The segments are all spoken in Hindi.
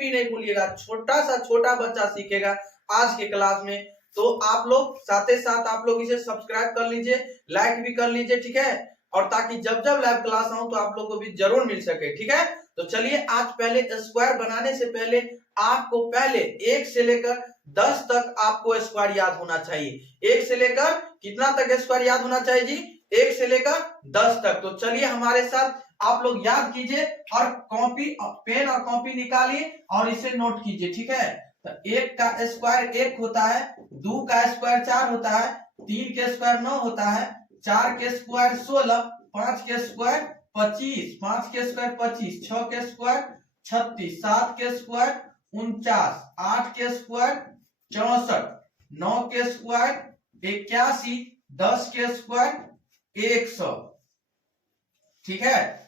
भी नहीं भूलिएगा, छोटा सा छोटा बच्चा सीखेगा आज के क्लास में। तो आप लोग साथ ही साथ आप लोग इसे सब्सक्राइब कर लीजिए, लाइक भी कर लीजिए, ठीक है, और ताकि जब जब लाइव क्लास आऊं तो आप लोग को भी जरूर मिल सके, ठीक है। तो चलिए आज पहले स्क्वायर बनाने से पहले आपको पहले 1 से लेकर 10 तक आपको स्क्वायर याद होना चाहिए। 1 से लेकर कितना तक स्क्वायर याद होना चाहिए जी? 1 से लेकर 10 तक। तो चलिए हमारे साथ आप लोग याद कीजिए और कॉपी पेन और कॉपी निकालिए और इसे नोट कीजिए, ठीक है। तो 1 का स्क्वायर 1 होता है, 2 का स्क्वायर 4 होता है, 3 के स्क्वायर 9 होता है, 4 के स्क्वायर 16, 5 के स्क्वायर 25, 5 के स्क्वायर 25, 6 के स्क्वायर 36, 7 के स्क्वायर 49, 8 के स्क्वायर 64, 9 के स्क्वायर 81, 10 के स्क्वायर 100, ठीक है।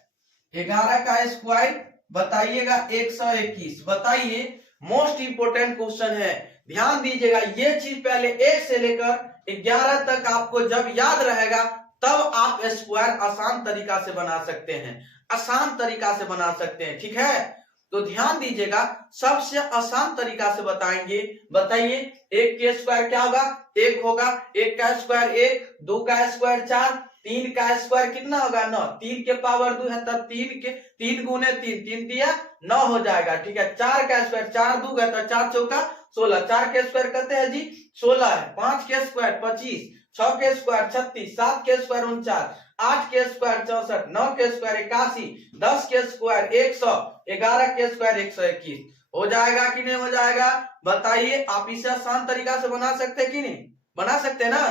11 का स्क्वायर बताइएगा 121। बताइए, मोस्ट इंपोर्टेंट क्वेश्चन है, ध्यान दीजिएगा। ये चीज पहले 1 से लेकर 11 तक आपको जब याद रहेगा तब आप स्क्वायर आसान तरीका से बना सकते हैं, आसान तरीका से बना सकते हैं, ठीक है। तो ध्यान दीजिएगा, सबसे आसान तरीका से बताएंगे। बताइए, 1 के स्क्वायर क्या होगा? 1 होगा। 1 का स्क्वायर 1, 2 का स्क्वायर 4, 3 का स्क्वायर कितना होगा? 9, 3 के पावर 2 है, तब 3 गुने 3, 3 दिया 9 हो जाएगा, ठीक है। 4 का स्क्वायर 4 2 है, तो 4 चौका 16, 4 के स्क्वायर कहते हैं जी 16 है। 5 के स्क्वायर 25, 6 के स्क्वायर 36, 7 के स्क्वायर 49, 8 के स्क्वायर 64, 9 के स्क्वायर 81, 10 के स्क्वायर 100, 11 के स्क्वायर 121। हो जाएगा कि नहीं हो जाएगा? बताइए, आप इसे आसान तरीका से बना सकते कि नहीं? बना सकते ना?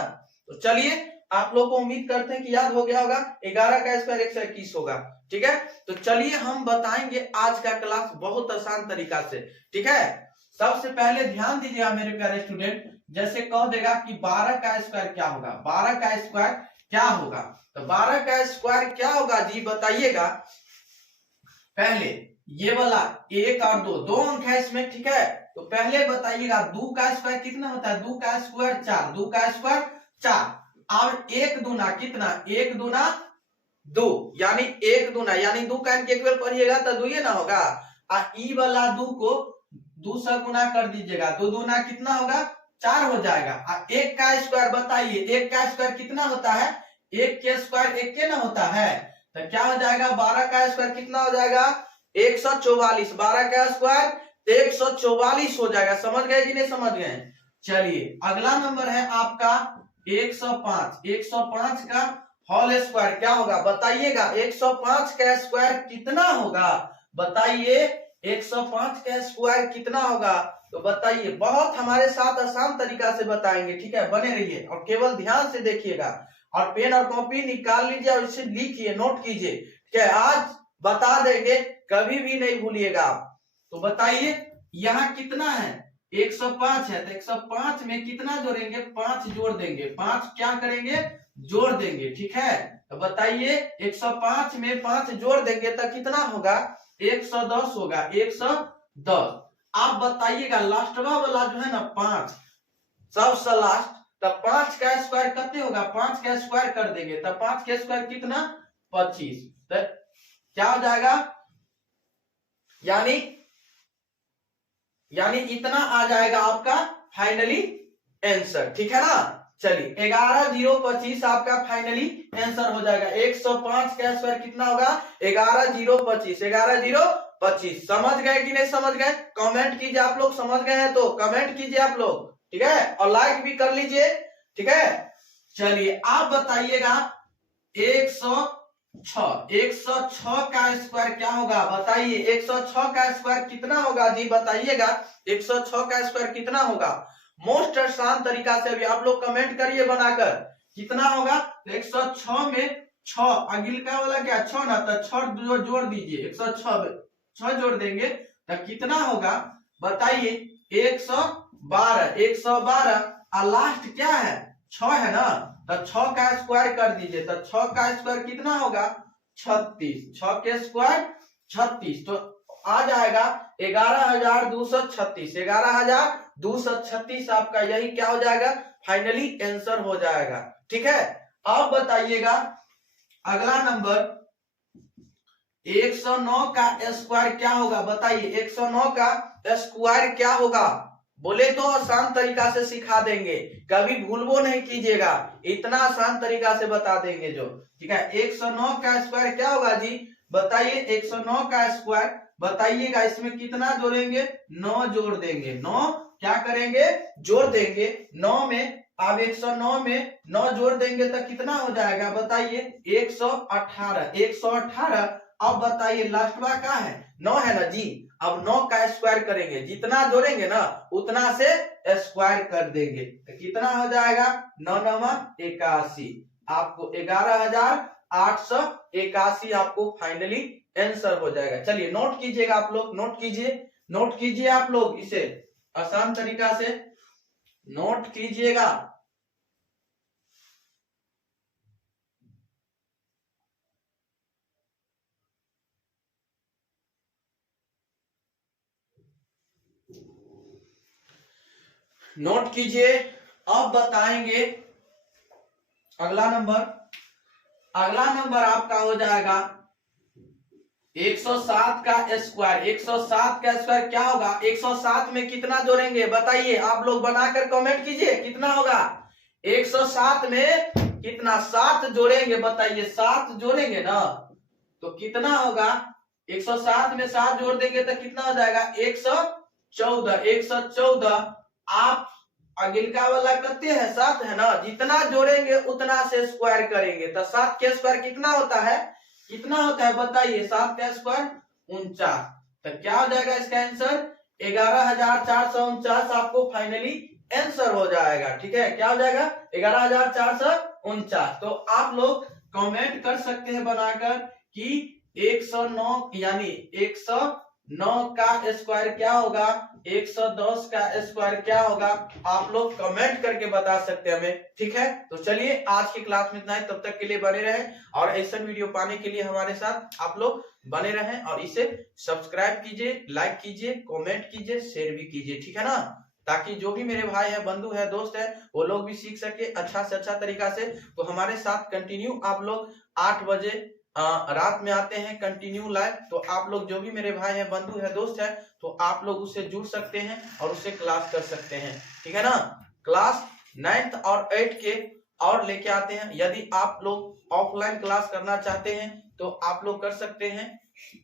तो चलिए, आप लोग को उम्मीद करते हैं कि याद हो गया होगा। 11 का स्क्वायर 121 होगा, ठीक है। तो चलिए हम बताएंगे आज का क्लास बहुत आसान तरीका से, ठीक है। सबसे पहले ध्यान दीजिएगा मेरे प्यारे स्टूडेंट, जैसे कह देगा कि 12 का स्क्वायर क्या होगा? 12 का स्क्वायर क्या होगा? तो 12 का स्क्वायर क्या होगा जी? बताइएगा। पहले ये वाला 1 और 2 अंक है इसमें, ठीक है। तो पहले बताइएगा 2 का स्क्वायर कितना होता है? 2 का स्क्वायर 4, 2 का स्क्वायर 4। अब 1 दूना कितना? 1 दूना 2, यानी 1 दूना, यानी 2 का इक्वल पढ़िएगा तो 2 ही ना होगा। ई वाला 2 को 2 से गुना कर दीजिएगा, 2 दूना कितना होगा? 4 हो जाएगा। 1 का स्क्वायर बताइए, 1 का स्क्वायर कितना होता है? 1 के स्क्वायर 1 के ना होता है, तो क्या हो जाएगा? 12 का स्क्वायर कितना हो जाएगा? 144। 12 का स्क्वायर 144 हो जाएगा। समझ गए कि नहीं समझ गए? चलिए अगला नंबर है आपका 105। 105 का होल स्क्वायर क्या होगा? बताइएगा। 105 का स्क्वायर कितना होगा? बताइए, 105 का स्क्वायर कितना होगा? तो बताइए, बहुत हमारे साथ आसान तरीका से बताएंगे, ठीक है। बने रहिए और केवल ध्यान से देखिएगा और पेन और कॉपी निकाल लीजिए और इसे लिखिए, नोट कीजिए, ठीक है। आज बता देंगे, कभी भी नहीं भूलिएगा आप। तो बताइए, यहाँ कितना है? 105 है, तो 105 में कितना जोड़ेंगे? 5 जोड़ देंगे। 5 क्या करेंगे? जोड़ देंगे, ठीक है। तो बताइए, 105 में 5 जोड़ देंगे तो कितना होगा? 110 होगा, 110। आप बताइएगा, लास्टवा वाला जो है ना 5, सबसे लास्ट, तब 5 का स्क्वायर कितने होगा? 5 का स्क्वायर कर देंगे, तब 5 का स्क्वायर कितना? 25। तो क्या हो जाएगा? यानी इतना आ जाएगा आपका फाइनली आंसर, ठीक है ना। चलिए 11,025 आपका फाइनली आंसर हो जाएगा। 105 का स्क्वायर कितना होगा? 11,025। 11,025 समझ गए कि नहीं समझ गए? कमेंट कीजिए आप लोग, समझ गए हैं तो कमेंट कीजिए आप लोग, ठीक है, और लाइक भी कर लीजिए, ठीक है। चलिए आप बताइएगा 106 का स्क्वायर क्या होगा? बताइए, 106 का स्क्वायर कितना होगा जी? बताइएगा, 106 का स्क्वायर कितना होगा? मोस्ट आसान तरीका से अभी आप लोग कमेंट करिए बनाकर, कितना होगा? 106 में 6 अगिलका वाला क्या 6 ना, तो 6 जोड़ दीजिए। 106 6 जोड़ देंगे तो कितना होगा? बताइए, 112। 112 और लास्ट क्या है? 6 है ना, तो 6 का स्क्वायर कर दीजिए, तो 6 का स्क्वायर कितना होगा? 36। 6 के स्क्वायर 36, तो आ जाएगा 11,236। 11,236 आपका यही क्या हो जाएगा? फाइनली आंसर हो जाएगा, ठीक है। अब बताइएगा अगला नंबर 109 का स्क्वायर क्या होगा बताइए, 109 का स्क्वायर क्या होगा? बोले तो आसान तरीका से सिखा देंगे, कभी भूलवो नहीं कीजिएगा, इतना आसान तरीका से बता देंगे जो, ठीक है। 109 का स्क्वायर क्या होगा जी बताइए, 109 का स्क्वायर बताइएगा, इसमें कितना जोड़ेंगे? 9 जोड़ देंगे, 9 क्या करेंगे? जोड़ देंगे 9 में। अब 109 में 9 जोड़ देंगे तो कितना हो जाएगा बताइए? 118, 118। अब बताइए लास्टवा क्या है? 9 है ना जी। अब 9 का स्क्वायर करेंगे, जितना जोड़ेंगे ना उतना से स्क्वायर कर देंगे, तो कितना हो जाएगा? 9 9 81, आपको 11,881 आपको फाइनली आंसर हो जाएगा। चलिए नोट कीजिएगा आप लोग, नोट कीजिए, नोट कीजिए आप लोग, इसे आसान तरीका से नोट कीजिएगा। नोट कीजिए। अब बताएंगे अगला नंबर, अगला नंबर आपका हो जाएगा 107 का स्क्वायर। 107 का स्क्वायर क्या होगा? 107 में कितना जोड़ेंगे बताइए, आप लोग बनाकर कमेंट कीजिए कितना होगा? 107 में कितना? 7 जोड़ेंगे, बताइए 7 जोड़ेंगे ना तो कितना होगा? 107 में 7 जोड़ देंगे तो कितना हो जाएगा? 114, 114। आप अगिलका वाला करते हैं 7 है ना, जितना जोड़ेंगे उतना से स्क्वायर करेंगे, तो 7 के स्क्वायर कितना होता है? कितना होता है बताइए? 7 का स्क्वायर 49, तो क्या हो जाएगा इसका आंसर? 11,449 आपको फाइनली आंसर हो जाएगा, ठीक है। क्या हो जाएगा? 11,449। तो आप लोग कमेंट कर सकते हैं बनाकर कि 109 यानी 109 का स्क्वायर क्या होगा, 110 का स्क्वायर क्या होगा, आप लोग कमेंट करके बता सकते हैं हमें, ठीक है। तो चलिए आज की क्लास में इतना ही, तब तक के लिए बने रहें और ऐसा वीडियो पाने के लिए हमारे साथ आप लोग बने रहें और इसे सब्सक्राइब कीजिए, लाइक कीजिए, कमेंट कीजिए, शेयर भी कीजिए, ठीक है ना, ताकि जो भी मेरे भाई है, बंधु है, दोस्त है, वो लोग भी सीख सके अच्छा से अच्छा तरीका से। तो हमारे साथ कंटिन्यू आप लोग 8 बजे रात में आते हैं कंटिन्यू लाइव, तो आप लोग जो भी मेरे भाई है, बंधु है, दोस्त है, तो आप लोग उससे जुड़ सकते हैं और उससे क्लास कर सकते हैं, ठीक है ना। क्लास 9th और 8th के और लेके आते हैं। यदि आप लोग ऑफलाइन क्लास करना चाहते हैं तो आप लोग कर सकते हैं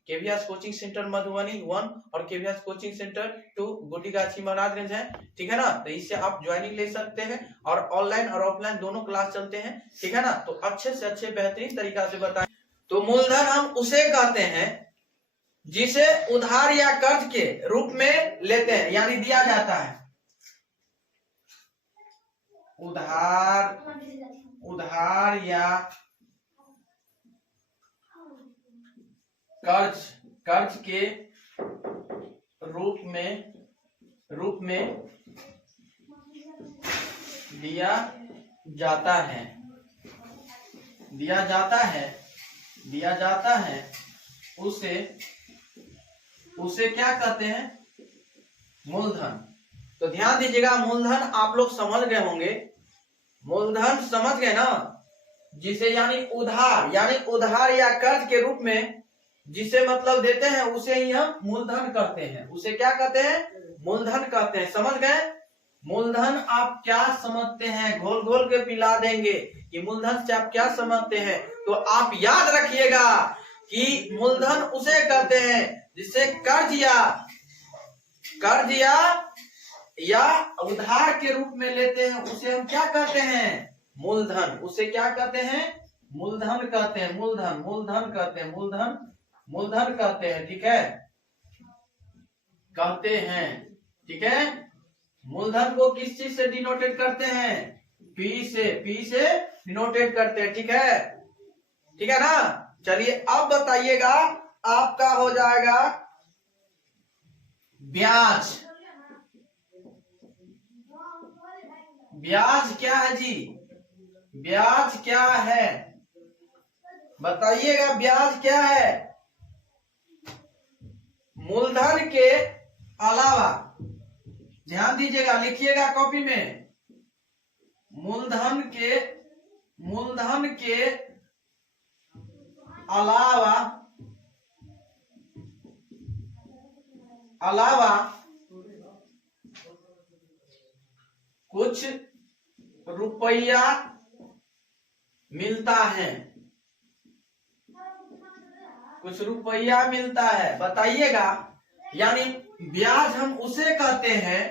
केवीएस कोचिंग सेंटर मधुबनी 1 और केवीएस कोचिंग सेंटर 2 गुड्डीगाछी महाराजगंज है, ठीक है ना। तो इससे आप ज्वाइनिंग ले सकते हैं और ऑनलाइन और ऑफलाइन दोनों क्लास चलते हैं, ठीक है ना। तो अच्छे से अच्छे बेहतरीन तरीका से बताएं। तो मूलधन हम उसे कहते हैं जिसे उधार या कर्ज के रूप में लेते हैं, यानी दिया जाता है। उधार या कर्ज के रूप में दिया जाता है, उसे क्या कहते हैं? मूलधन। तो ध्यान दीजिएगा, मूलधन आप लोग समझ गए होंगे, मूलधन समझ गए ना, जिसे यानी उधार या कर्ज के रूप में जिसे मतलब देते हैं उसे ही हम मूलधन कहते हैं। उसे क्या कहते हैं? मूलधन कहते हैं, समझ गए। मूलधन आप क्या समझते हैं? घोल घोल के पिला देंगे कि मूलधन से आप क्या समझते हैं। तो आप याद रखिएगा कि मूलधन उसे कहते हैं जिसे कर्ज या उधार के रूप में लेते हैं, उसे हम क्या कहते हैं? मूलधन। उसे क्या कहते हैं? मूलधन कहते हैं। मूलधन कहते हैं, ठीक है, कहते हैं, ठीक है। मूलधन को किस चीज से डिनोटेट करते हैं? पी से डिनोटेट करते हैं, ठीक है ना। चलिए अब बताइएगा, आपका हो जाएगा ब्याज। ब्याज क्या है जी? ब्याज क्या है बताइएगा, ब्याज क्या है? मूलधन के अलावा, ध्यान दीजिएगा, लिखिएगा कॉपी में, मूलधन के अलावा अलावा कुछ रुपया मिलता है, कुछ रुपया मिलता है, बताइएगा। यानी ब्याज हम उसे कहते हैं,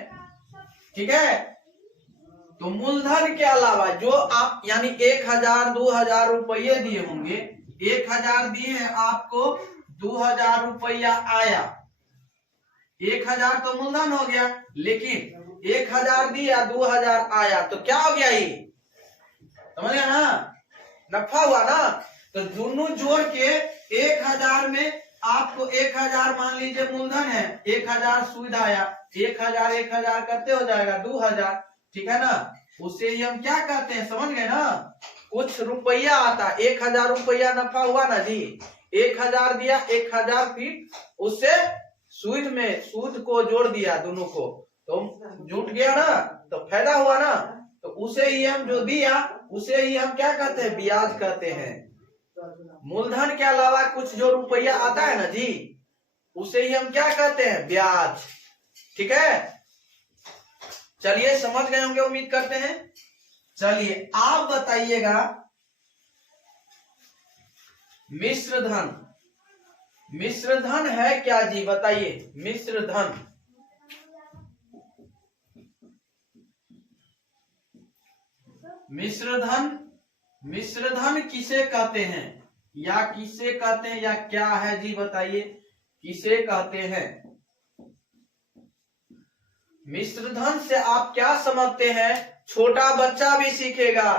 ठीक है। तो मूलधन के अलावा जो आप यानी 1000 2000 रुपये दिए होंगे, 1000 दिए हैं आपको, 2000 रुपया आया, 1000 तो मूलधन हो गया, लेकिन 1000 दिया 2000 आया, तो क्या हो गया, ये समझ गया ना, नफा हुआ ना। तो दोनों जोड़ के 1000 में आपको 1000 मान लीजिए मूलधन है, 1000 सुविधा आया, 1000 करते हो जाएगा 2000, ठीक है ना। उससे ही हम क्या कहते हैं, समझ गए ना, कुछ रुपया आता, 1000 रुपया नफा हुआ ना जी, 1000 दिया, 1000 फिर उससे सूद को जोड़ दिया दोनों को, तो जुट गया ना, तो फायदा हुआ ना। तो उसे ही हम जो दिया उसे ही हम क्या कहते हैं, ब्याज कहते हैं। मूलधन के अलावा कुछ जो रुपया आता है ना जी, उसे ही हम क्या कहते हैं, ब्याज, ठीक है। चलिए समझ गए होंगे, उम्मीद करते हैं। चलिए आप बताइएगा, मिश्र धन, मिश्र धन है क्या जी, बताइए। मिश्र धन, मिश्र धन, मिश्र धन किसे कहते हैं, या किसे कहते हैं, या क्या है जी, बताइए किसे कहते हैं। मिश्र धन से आप क्या समझते हैं, छोटा बच्चा भी सीखेगा,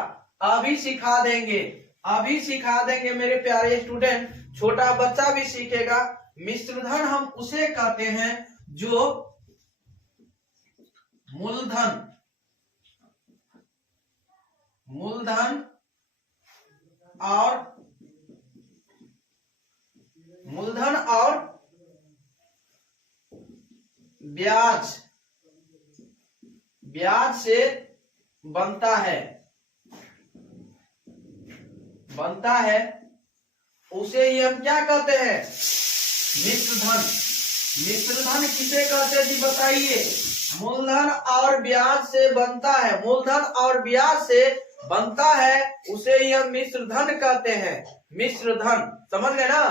अभी सिखा देंगे, अभी सिखा देंगे मेरे प्यारे स्टूडेंट, छोटा बच्चा भी सीखेगा। मिश्र धन हम उसे कहते हैं जो मूलधन, मूलधन और मूलधन और ब्याज, ब्याज से बनता है, बनता है, उसे ही हम क्या कहते हैं, मिश्र धन। मिश्र धन किसे कहते हैं जी, बताइए। मूलधन और ब्याज से बनता है, मूलधन और ब्याज से बनता है, उसे ही हम मिश्र धन कहते हैं। मिश्र धन, समझ गए ना,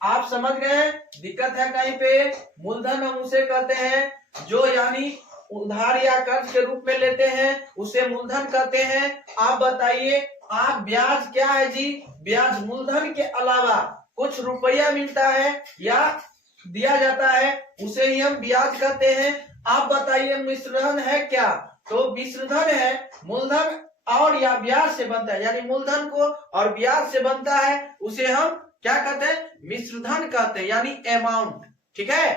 आप समझ गए, दिक्कत है कहीं पे। मूलधन हम उसे कहते हैं जो यानी उधार या कर्ज के रूप में लेते हैं, उसे मूलधन कहते हैं। आप बताइए, आप ब्याज क्या है जी, ब्याज मूलधन के अलावा कुछ रुपया मिलता है या दिया जाता है, उसे ही हम ब्याज कहते हैं। आप बताइए मिश्रधन है क्या, तो मिश्रधन है मूलधन और या ब्याज से बनता है, यानी मूलधन को और ब्याज से बनता है, उसे हम क्या कहते हैं, मिश्रधन कहते हैं, यानी अमाउंट, ठीक है,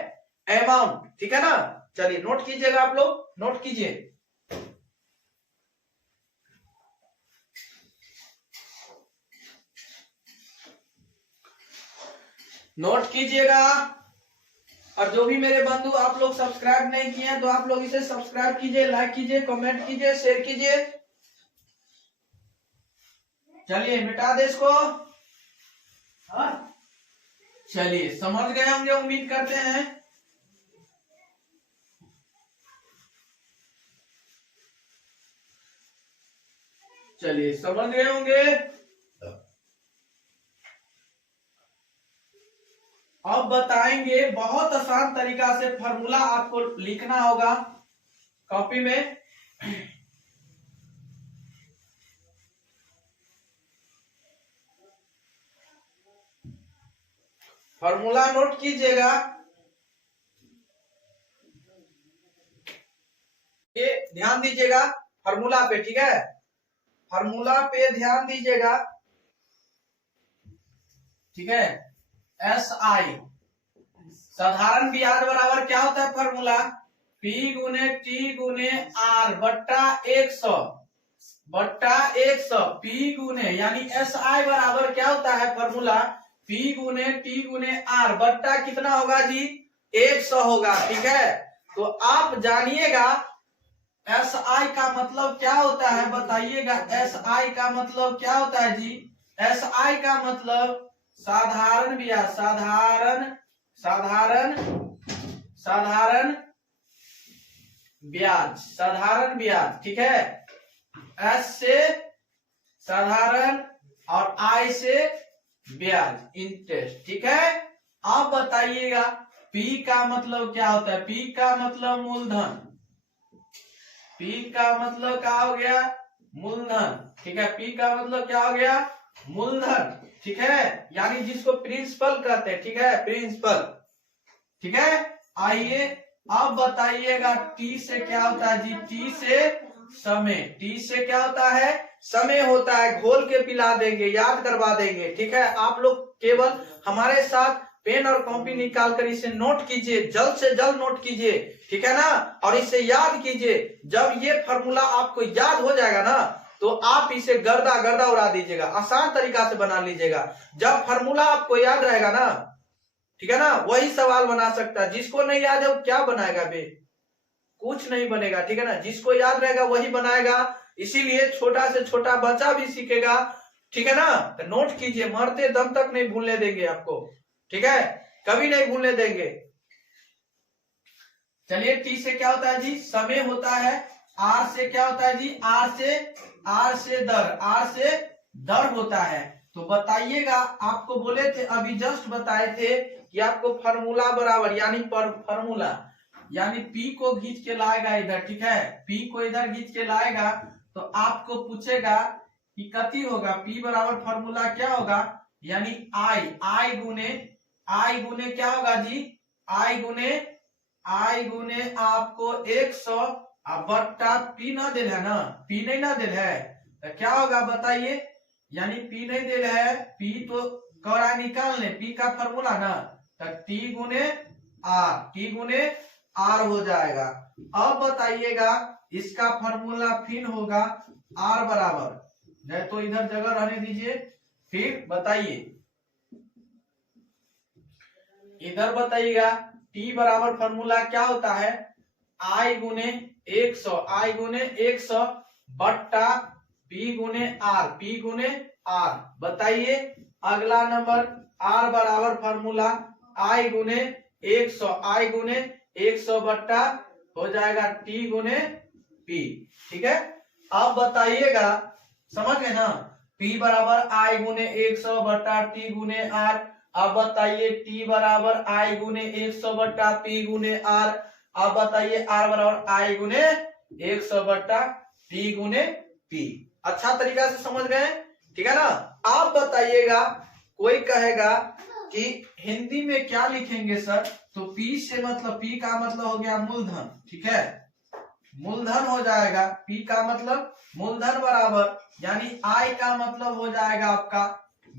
अमाउंट, ठीक है ना। चलिए नोट कीजिएगा, आप लोग नोट कीजिए। नोट कीजिएगा, और जो भी मेरे बंधु आप लोग सब्सक्राइब नहीं किए हैं तो आप लोग इसे सब्सक्राइब कीजिए, लाइक कीजिए, कमेंट कीजिए, शेयर कीजिए। चलिए मिटा दे इसको। चलिए समझ गए होंगे, उम्मीद करते हैं। चलिए समझ गए होंगे। अब बताएंगे, बहुत आसान तरीका से फॉर्मूला आपको लिखना होगा कॉपी में। फॉर्मूला नोट कीजिएगा, ये ध्यान दीजिएगा फॉर्मूला पे, ठीक है, फॉर्मूला पे ध्यान दीजिएगा, ठीक है। SI साधारण ब्याज बराबर क्या होता है फॉर्मूला, P गुने T गुने R बट्टा 100 बट्टा 100, P गुने यानी SI बराबर क्या होता है फॉर्मूला, P गुने T गुने R बट्टा कितना होगा जी, 100 होगा, ठीक है। तो आप जानिएगा SI का मतलब क्या होता है, बताइएगा। SI का मतलब क्या होता है जी, SI का मतलब साधारण ब्याज, साधारण साधारण ब्याज, साधारण ब्याज, ठीक है। एस से साधारण और आई से ब्याज, इंटरेस्ट, ठीक है। अब बताइएगा पी का मतलब क्या होता है? पी का मतलब मूलधन, पी का मतलब क्या हो गया? मूलधन, ठीक है। पी का मतलब क्या हो गया? मूलधन, ठीक है, यानी जिसको प्रिंसिपल कहते हैं, ठीक है, प्रिंसिपल, ठीक है। आइए अब बताइएगा टी से क्या होता है जी? टी से समय, टी से क्या होता है? समय होता है। घोल के पिला देंगे, याद करवा देंगे, ठीक है। आप लोग केवल हमारे साथ पेन और कॉपी निकाल कर इसे नोट कीजिए, जल्द से जल्द नोट कीजिए, ठीक है ना, और इसे याद कीजिए। जब ये फॉर्मूला आपको याद हो जाएगा ना, तो आप इसे गर्दा गर्दा उड़ा दीजिएगा, आसान तरीका से बना लीजिएगा। जब फॉर्मूला आपको याद रहेगा ना, ठीक है ना, वही सवाल बना सकता है। जिसको नहीं याद है वो क्या बनाएगा बे? कुछ नहीं बनेगा, ठीक है ना। जिसको याद रहेगा वही बनाएगा, इसीलिए छोटा से छोटा बच्चा भी सीखेगा, ठीक है ना। तो नोट कीजिए, मरते दम तक नहीं भूलने देंगे आपको, ठीक है, कभी नहीं भूलने देंगे। चलिए टी से क्या होता है जी? समय होता है। आर से क्या होता है जी? आर से दर, आर से दर होता है। तो बताइएगा, आपको बोले थे अभी जस्ट बताए थे कि आपको फार्मूला बराबर यानी फार्मूला यानी पी को खींच के लाएगा इधर, ठीक है, पी को इधर खींच के लाएगा तो आपको पूछेगा कि कति होगा? पी बराबर फार्मूला क्या होगा? यानी आई गुने क्या होगा जी? आई गुने आपको 100 बट्टा पी ना दिल है ना, पी नहीं ना दिल है, तो क्या होगा बताइए? यानी पी नहीं दिल है, पी तो कौड़ा निकाल ले, पी का फार्मूला ना, तो टी गुने आर हो जाएगा। अब बताइएगा इसका फार्मूला फिर होगा आर बराबर, नहीं तो इधर जगह रहने दीजिए, फिर बताइए इधर बताइएगा टी बराबर फार्मूला क्या होता है? आई गुने 100 बट्टा पी गुने आर। बताइए अगला नंबर आर बराबर फार्मूला आई गुने 100 बट्टा हो जाएगा टी गुने पी, ठीक है। अब बताइएगा, समझ गए ना, पी बराबर आई गुने 100 बट्टा टी गुने आर। अब बताइए टी बराबर आई गुने 100 बट्टा पी गुने आर। अब बताइए आर बराबर आई गुने 100 बट्टा टी गुने पी। अच्छा तरीका से समझ गए, ठीक है ना। आप बताइएगा, कोई कहेगा कि हिंदी में क्या लिखेंगे सर? तो पी से मतलब, पी का मतलब हो गया मूलधन, ठीक है, मूलधन हो जाएगा। पी का मतलब मूलधन बराबर यानी आई का मतलब हो जाएगा आपका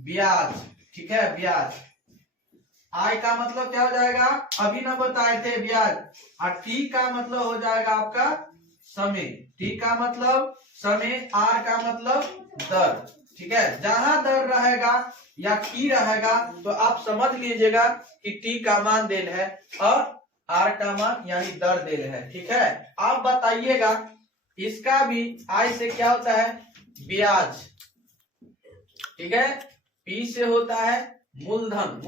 ब्याज, ठीक है, ब्याज। आई का मतलब क्या हो जाएगा? अभी ना बताए थे, ब्याज। और टी का मतलब हो जाएगा आपका समय, टी का मतलब समय, आर का मतलब दर, ठीक है। जहां दर रहेगा या टी रहेगा तो आप समझ लीजिएगा कि टी का मान देल है और आर का मान यानी दर देल है, ठीक है। आप बताइएगा इसका भी आई से क्या होता है? ब्याज, ठीक है। पी से होता है मूलधन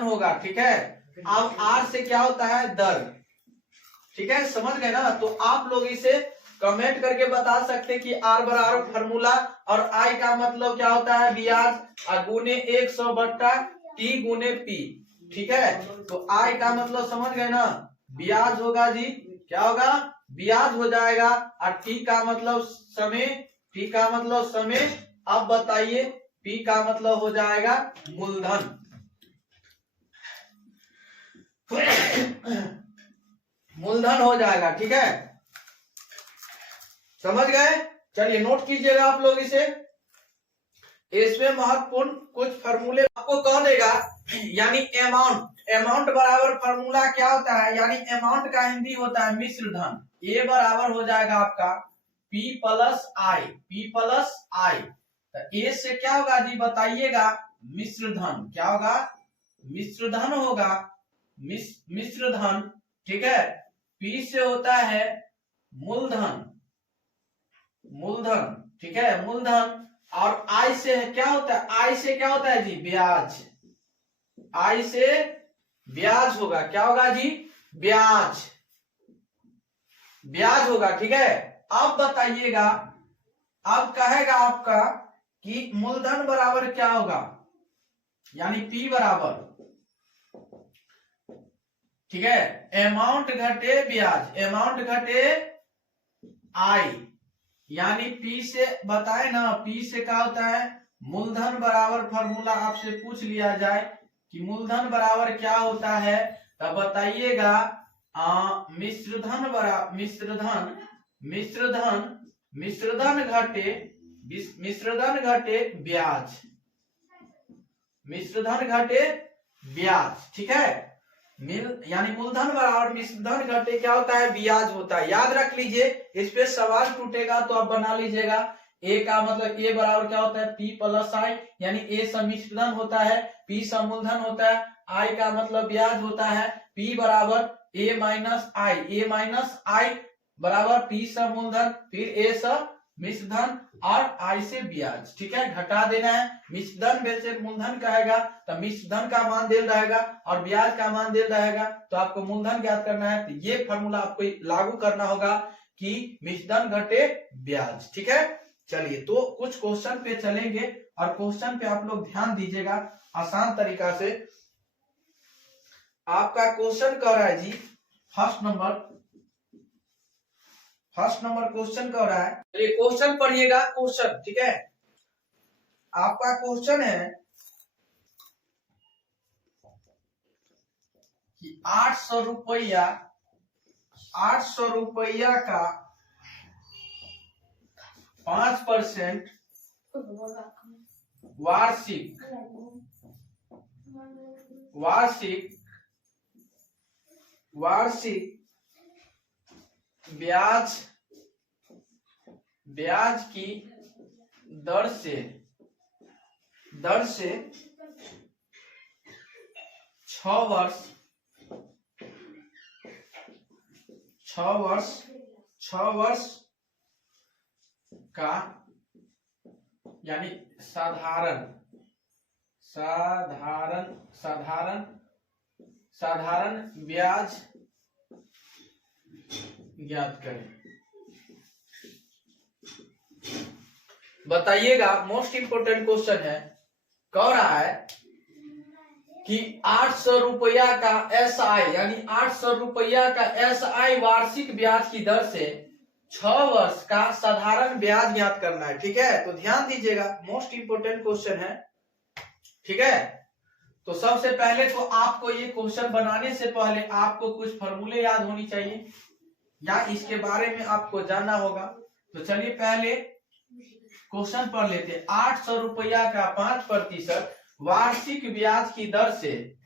होगा, ठीक है। अब आर से क्या होता है? दर, ठीक है, समझ गए ना। तो आप लोग इसे कमेंट करके बता सकते कि आर बराबर फार्मूला और आई का मतलब क्या होता है? ब्याज और गुने 100 बट्टा टी गुने पी, ठीक है। तो आई का मतलब समझ गए ना, ब्याज होगा जी, क्या होगा? ब्याज हो जाएगा। और टी का मतलब समय, टी का मतलब समय। अब बताइए पी का मतलब हो जाएगा मूलधन। मूलधन हो जाएगा, ठीक है, समझ गए। चलिए नोट कीजिएगा आप लोग इसे। इसमें महत्वपूर्ण कुछ फॉर्मूले आपको कह देगा, यानी अमाउंट बराबर फॉर्मूला क्या होता है? यानी अमाउंट का हिंदी होता है मिश्र धन। ए बराबर हो जाएगा आपका पी प्लस आई। तो ए से क्या होगा जी बताइएगा? मिश्र धन, क्या होगा? मिश्र धन होगा, मिश्र धन, ठीक है। पी से होता है मूलधन, ठीक है, मूलधन। और आई से क्या होता है? आई से क्या होता है जी? ब्याज। आई से ब्याज होगा। क्या होगा जी? ब्याज, ब्याज होगा। ठीक है, अब बताइएगा, अब कहेगा आपका कि मूलधन बराबर क्या होगा, यानी P बराबर, ठीक है, अमाउंट घटे ब्याज, अमाउंट घटे I, यानी P से बताए ना, P से क्या होता है, मूलधन बराबर, फार्मूला आपसे पूछ लिया जाए कि मूलधन बराबर क्या होता है, तब बताइएगा मिश्रधन बराबर, मिश्रधन घटे ब्याज, मिश्रधन घटे ब्याज। ठीक है, यानी मूलधन बराबर मिश्रधन घटे क्या होता है, ब्याज होता है। याद रख लीजिए, इस पे सवाल टूटेगा तो आप बना लीजिएगा। ए का मतलब ए बराबर क्या होता है, P प्लस आई, यानी ए सम्मिश्रधन होता है, P समूलधन होता है, आई का मतलब ब्याज होता है, P बराबर ए माइनस आई, ए माइनस आई बराबर P समूलधन, फिर ए सम्मिश्रधन और आई से ब्याज। ठीक है, घटा देना है, मिश्रधन से मूलधन कहेगा तो मिश्रधन का मान दे रहेगा और ब्याज का मान दे रहेगा, तो आपको मूलधन ज्ञात करना है। तो ये फार्मूला आपको लागू करना होगा कि मिश्रधन घटे ब्याज। ठीक है, चलिए तो कुछ क्वेश्चन पे चलेंगे और क्वेश्चन पे आप लोग ध्यान दीजिएगा आसान तरीका से। आपका क्वेश्चन कह रहा है जी, फर्स्ट नंबर क्वेश्चन कह रहा है, चलिए क्वेश्चन पढ़िएगा, क्वेश्चन। ठीक है, आपका क्वेश्चन है कि 800 रुपया का 5% वार्षिक ब्याज की दर से 6 वर्ष का, यानी साधारण ब्याज ज्ञात करें। बताइएगा, मोस्ट इंपोर्टेंट क्वेश्चन है, कह रहा है कि 800 रुपया का SI, यानी 800 रुपया का SI वार्षिक ब्याज की दर से 6 वर्ष का साधारण ब्याज ज्ञात करना है। ठीक है, तो ध्यान दीजिएगा, मोस्ट इंपोर्टेंट क्वेश्चन है। ठीक है, तो सबसे पहले तो आपको ये क्वेश्चन बनाने से पहले आपको कुछ फॉर्मूले याद होनी चाहिए या इसके बारे में आपको जानना होगा। तो चलिए पहले क्वेश्चन पढ़ लेते। 800 रुपया का 5% वार्षिक ब्याज की दर से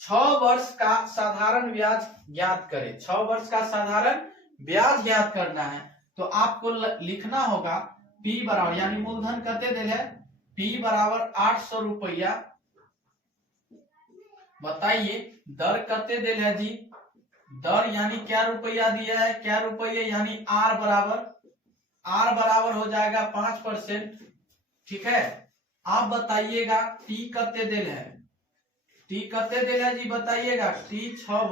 6 वर्ष का साधारण ब्याज ज्ञात करें। 6 वर्ष का साधारण ब्याज ज्ञात करना है, तो आपको लिखना होगा P बराबर, यानी मूलधन कते दिल है, P बराबर 800 रुपया, बताइए दर कते दिल है जी, दर यानी क्या रुपया दिया है, क्या रुपये, यानी R बराबर हो जाएगा 5%। ठीक है, आप बताइएगा T कते दिल है, T कते दिल है जी, बताइएगा T 6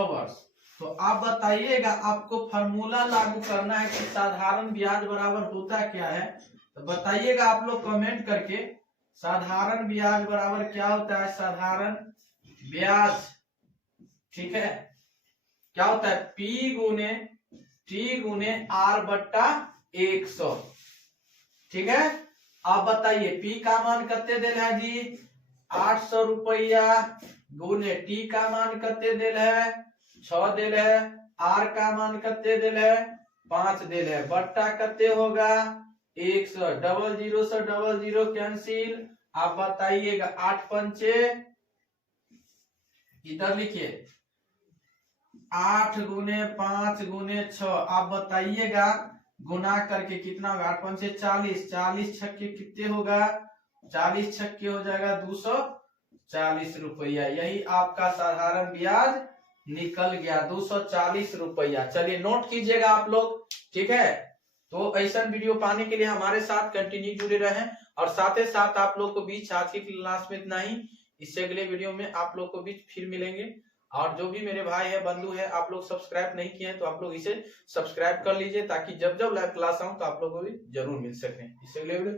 वर्ष। तो आप बताइएगा, आपको फार्मूला लागू करना है कि साधारण ब्याज बराबर होता क्या है, तो बताइएगा आप लोग कमेंट करके, साधारण ब्याज बराबर क्या होता है, साधारण ब्याज, ठीक है, क्या होता है, P गुने T गुने R बट्टा 100। ठीक है, आप बताइए P का मान कते दिल है जी, 800 रुपया, गुने T का मान कते दिल है, 6 दिल है, R का मान कते दिल है, 5 दिल है, बट्टा कते होगा 100, 00 से 00 कैंसिल। आप बताइएगा 8 पंचे, इधर लिखिए 8 गुने 5 गुने 6, आप बताइएगा गुना करके कितना होगा, 8 पंचे 40, 40 छक्के कितने होगा, 40 छक्के हो जाएगा 240 रुपया। यही आपका साधारण ब्याज निकल गया, 240 रुपया। चलिए नोट कीजिएगा आप लोग। ठीक है, तो ऐसा वीडियो पाने के लिए हमारे साथ कंटिन्यू जुड़े रहें और साथ ही साथ आप लोग को बीच आज की क्लास में इतना ही। इससे अगले वीडियो में आप लोग को भी फिर मिलेंगे। और जो भी मेरे भाई है, बंधु है, आप लोग सब्सक्राइब नहीं किए हैं तो आप लोग इसे सब्सक्राइब कर लीजिए, ताकि जब जब लाइव क्लास आऊं तो आप लोगों को भी जरूर मिल सके। इससे अगले वीडियो